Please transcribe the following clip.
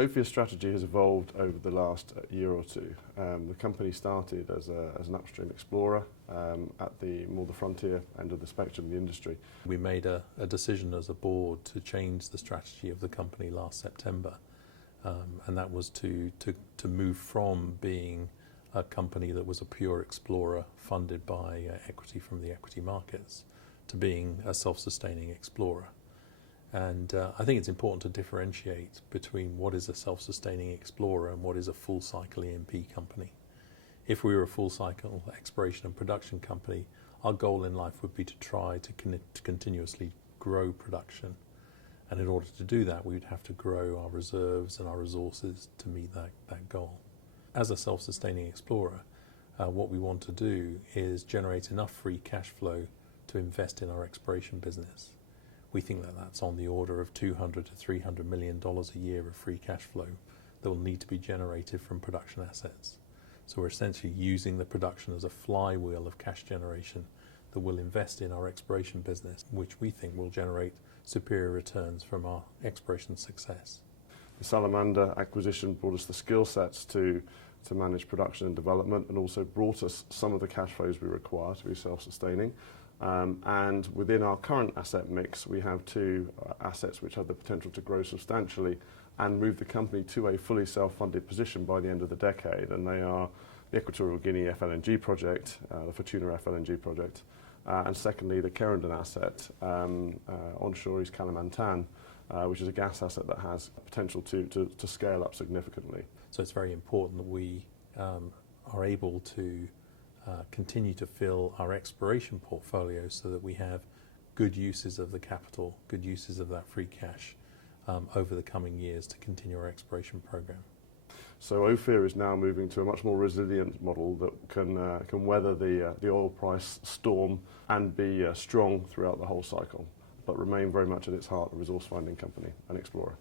Ophir's strategy has evolved over the last year or two. The company started as an upstream explorer at the frontier end of the spectrum of the industry. We made a decision as a board to change the strategy of the company last September, and that was to move from being a company that was a pure explorer funded by equity from the equity markets to being a self-sustaining explorer. And I think it's important to differentiate between what is a self-sustaining explorer and what is a full-cycle E&P company. If we were a full-cycle exploration and production company, our goal in life would be to try to continuously grow production. And in order to do that, we would have to grow our reserves and our resources to meet that goal. As a self-sustaining explorer, what we want to do is generate enough free cash flow to invest in our exploration business. We think that that's on the order of $200 to $300 million a year of free cash flow that will need to be generated from production assets. So we're essentially using the production as a flywheel of cash generation that will invest in our exploration business, which we think will generate superior returns from our exploration success. The Salamander acquisition brought us the skill sets to manage production and development, and also brought us some of the cash flows we require to be self-sustaining. And within our current asset mix, we have two assets which have the potential to grow substantially and move the company to a fully self-funded position by the end of the decade. And they are the Equatorial Guinea FLNG project, the Fortuna FLNG project, and secondly, the Kerendon asset onshore East Kalimantan, which is a gas asset that has potential to scale up significantly. So it's very important that we are able to continue to fill our exploration portfolio so that we have good uses of the capital, good uses of that free cash over the coming years to continue our exploration program. So Ophir is now moving to a much more resilient model that can weather the oil price storm and be strong throughout the whole cycle, but remain very much at its heart a resource finding company and explorer.